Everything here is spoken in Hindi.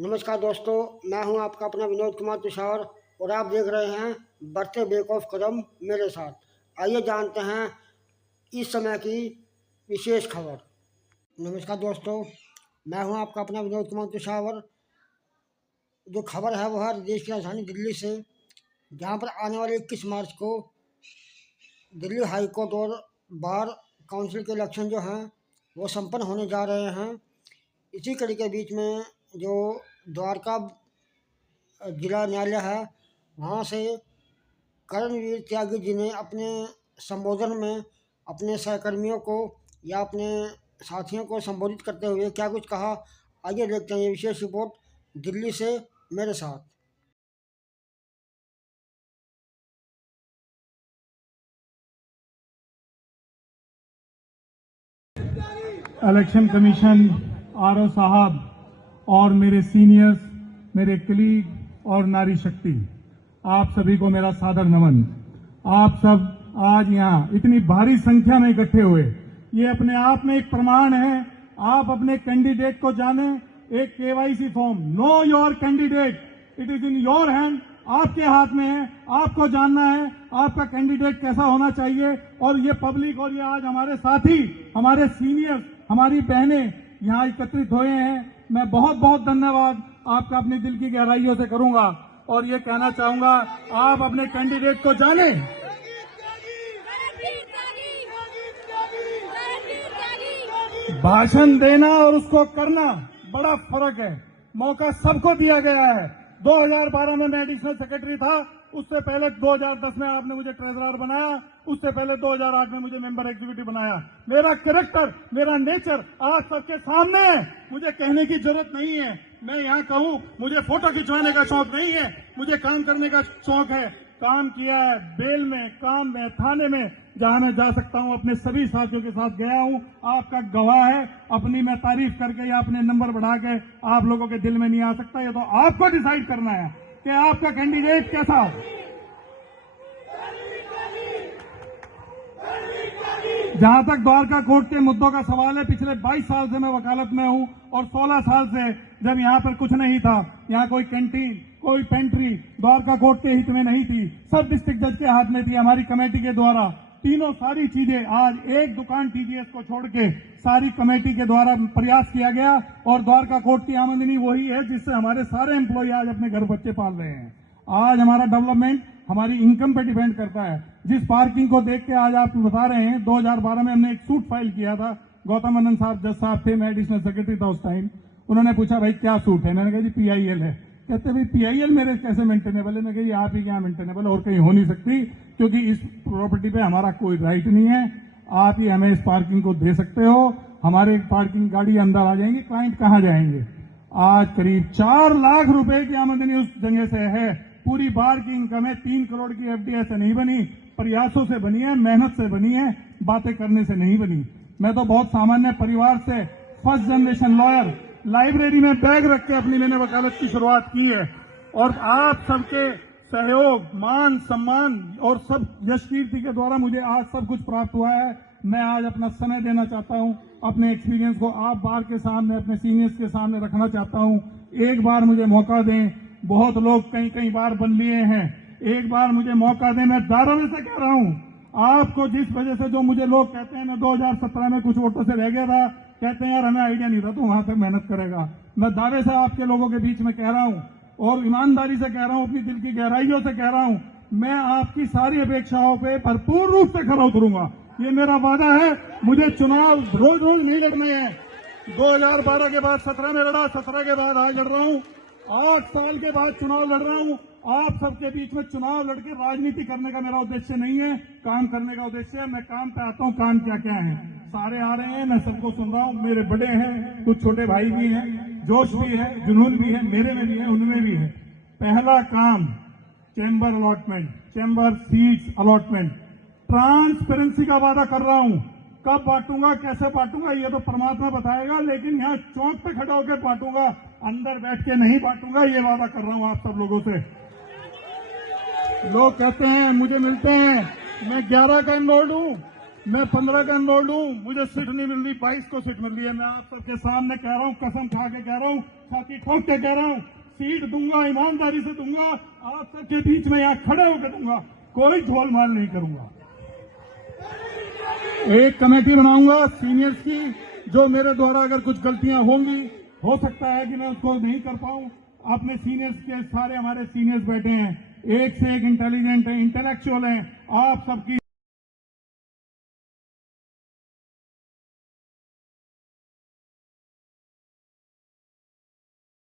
नमस्कार दोस्तों, मैं हूं आपका अपना विनोद कुमार तुषार और आप देख रहे हैं बढ़ते बेक ऑफ कदम मेरे साथ। आइए जानते हैं इस समय की विशेष खबर। नमस्कार दोस्तों, मैं हूं आपका अपना विनोद कुमार तुषार। जो खबर है वो है देश की राजधानी दिल्ली से, जहां पर आने वाले 21 मार्च को दिल्ली हाई कोर्ट और बार काउंसिल के इलेक्शन जो हैं वो संपन्न होने जा रहे हैं। इसी कड़ी के बीच में जो द्वारका जिला न्यायालय है, वहाँ से कर्णवीर त्यागी जी ने अपने संबोधन में अपने सहकर्मियों को या अपने साथियों को संबोधित करते हुए क्या कुछ कहा, आइए देखते हैं ये विशेष रिपोर्ट दिल्ली से मेरे साथ। इलेक्शन कमीशन, आरओ साहब और मेरे सीनियर्स, मेरे कलीग और नारी शक्ति, आप सभी को मेरा सादर नमन। आप सब आज यहाँ इतनी भारी संख्या में इकट्ठे हुए, ये अपने आप में एक प्रमाण है। आप अपने कैंडिडेट को जाने। एक KYC form, know your candidate, it is in your hand, आपके हाथ में है। आपको जानना है आपका कैंडिडेट कैसा होना चाहिए। और ये पब्लिक और ये आज हमारे साथी, हमारे सीनियर्स, हमारी बहनें यहाँ एकत्रित हुए हैं, मैं बहुत बहुत धन्यवाद आपका अपने दिल की गहराइयों से करूंगा और ये कहना चाहूंगा, आप अपने कैंडिडेट को जाने। भाषण देना और उसको करना बड़ा फर्क है। मौका सबको दिया गया है। 2012 में मैं एडिशनल सेक्रेटरी था, उससे पहले 2010 में आपने मुझे ट्रेजरर बनाया, उससे पहले 2008 में मुझे मेंबर एग्जीक्यूटिव बनाया। मेरा कैरेक्टर, मेरा नेचर आज सबके सामने है। मुझे कहने की जरूरत नहीं है। मैं यहाँ कहूँ, मुझे फोटो खिंचवाने का शौक नहीं है, मुझे काम करने का शौक है। काम किया है बेल में, काम में, थाने में, जहां मैं जा सकता हूं अपने सभी साथियों के साथ गया हूं। आपका गवाह है। अपनी मैं तारीफ करके या अपने नंबर बढ़ा के आप लोगों के दिल में नहीं आ सकता। ये तो आपको डिसाइड करना है कि आपका कैंडिडेट कैसा हो। जहां तक द्वारका कोर्ट के मुद्दों का सवाल है, पिछले 22 साल से मैं वकालत में हूं और 16 साल से जब यहां पर कुछ नहीं था, यहां कोई कैंटीन, कोई पेंट्री द्वारका कोर्ट के हित में नहीं थी, सब डिस्ट्रिक्ट जज के हाथ में थी। हमारी कमेटी के द्वारा तीनों सारी चीजें, आज एक दुकान टीजीएस को छोड़ के सारी कमेटी के द्वारा प्रयास किया गया और द्वारका कोर्ट की आमदनी वही है जिससे हमारे सारे एम्प्लॉय आज अपने घर बच्चे पाल रहे हैं। आज हमारा डेवलपमेंट हमारी इनकम पे डिपेंड करता है। जिस पार्किंग को देख के आज आप बता रहे हैं, 2012 में हमने एक सूट फाइल किया था। गौतम आनंद साहब जज साहब थे, मैं एडिशनल सेक्रेटरी था उस टाइम। उन्होंने पूछा भाई क्या सूट है, मैंने कहा जी पीआईएल है। कहते भाई पीआईएल मेरे कैसे मेंटेनेबल है? मैं कही आप ही क्या मेंटेनेबल, और कहीं हो नहीं सकती, क्योंकि इस प्रॉपर्टी पे हमारा कोई राइट नहीं है। आप ही हमें इस पार्किंग को दे सकते हो। हमारे पार्किंग गाड़ी अंदर आ जाएंगी, क्लाइंट कहां जाएंगे? आज करीब 4 लाख रुपए की आमदनी उस जगह से है। पूरी बार की इनकम है। 3 करोड़ की एफडीआई से नहीं बनी, प्रयासों से बनी है, मेहनत से बनी है, बातें करने से नहीं बनी। मैं तो बहुत सामान्य परिवार से, फर्स्ट जनरेशन लॉयर, लाइब्रेरी में बैग रख के अपनी मैंने वकालत की शुरुआत की है। और आप सबके सहयोग, मान सम्मान और सब यश कीर्ति के द्वारा मुझे आज सब कुछ प्राप्त हुआ है। मैं आज अपना समय देना चाहता हूं, अपने एक्सपीरियंस को आप बार के सामने, अपने सीनियर्स के सामने रखना चाहता हूं। एक बार मुझे मौका दें। बहुत लोग कई बार बन लिए हैं, एक बार मुझे मौका दें। मैं दावे से कह रहा हूं, आपको जिस वजह से जो मुझे लोग कहते हैं मैं 2017 में कुछ वोटों से रह गया था, कहते हैं यार हमें आइडिया नहीं था, तो वहां तक मेहनत करेगा। मैं दावे से आपके लोगों के बीच में कह रहा हूं और ईमानदारी से कह रहा हूं, अपनी दिल की गहराइयों से कह रहा हूं, मैं आपकी सारी अपेक्षाओं पे भरपूर रूप से खरा उतरूंगा। ये मेरा वादा है। मुझे चुनाव रोज रोज नहीं लड़ने हैं। 2012 के बाद 17 में लड़ा, 17 के बाद आज लड़ रहा हूं, 8 साल के बाद चुनाव लड़ रहा हूं। आप सबके बीच में चुनाव लड़के राजनीति करने का मेरा उद्देश्य नहीं है, काम करने का उद्देश्य है। मैं काम पे आता हूं, काम क्या क्या है। सारे आ रहे हैं, मैं सबको सुन रहा हूं। मेरे बड़े हैं, कुछ छोटे भाई भी हैं, जोश भी है, जुनून भी है, मेरे में भी है, उनमें भी है। पहला काम chamber allotment, chamber seats allotment, transparency का वादा कर रहा हूं। कब बांटूंगा, कैसे बांटूंगा, ये तो परमात्मा बताएगा, लेकिन यहाँ चौक पे खड़ा होकर बांटूंगा, अंदर बैठ के नहीं बांटूंगा। ये वादा कर रहा हूं आप सब लोगों से। लोग कहते हैं, मुझे मिलते हैं, मैं 11 का एनरोल्ड हूं, मैं 15 का एनरोल्ड हूँ, मुझे सीट नहीं मिल रही, 22 को सीट मिल रही है। मैं आप सबके सामने कह रहा हूँ, कसम खा के कह रहा हूँ, छाती ठोक के कह रहा हूँ, सीट दूंगा, ईमानदारी से दूंगा, आप सबके बीच में यहाँ खड़े होकर दूंगा, कोई झोलमाल नहीं करूंगा। एक कमेटी बनाऊंगा सीनियर्स की, जो मेरे द्वारा अगर कुछ गलतियां होंगी, हो सकता है कि मैं उसको नहीं कर पाऊं। अपने सीनियर्स के सारे हमारे सीनियर्स बैठे हैं, एक से एक इंटेलिजेंट है, इंटेलेक्चुअल हैं, आप सबकी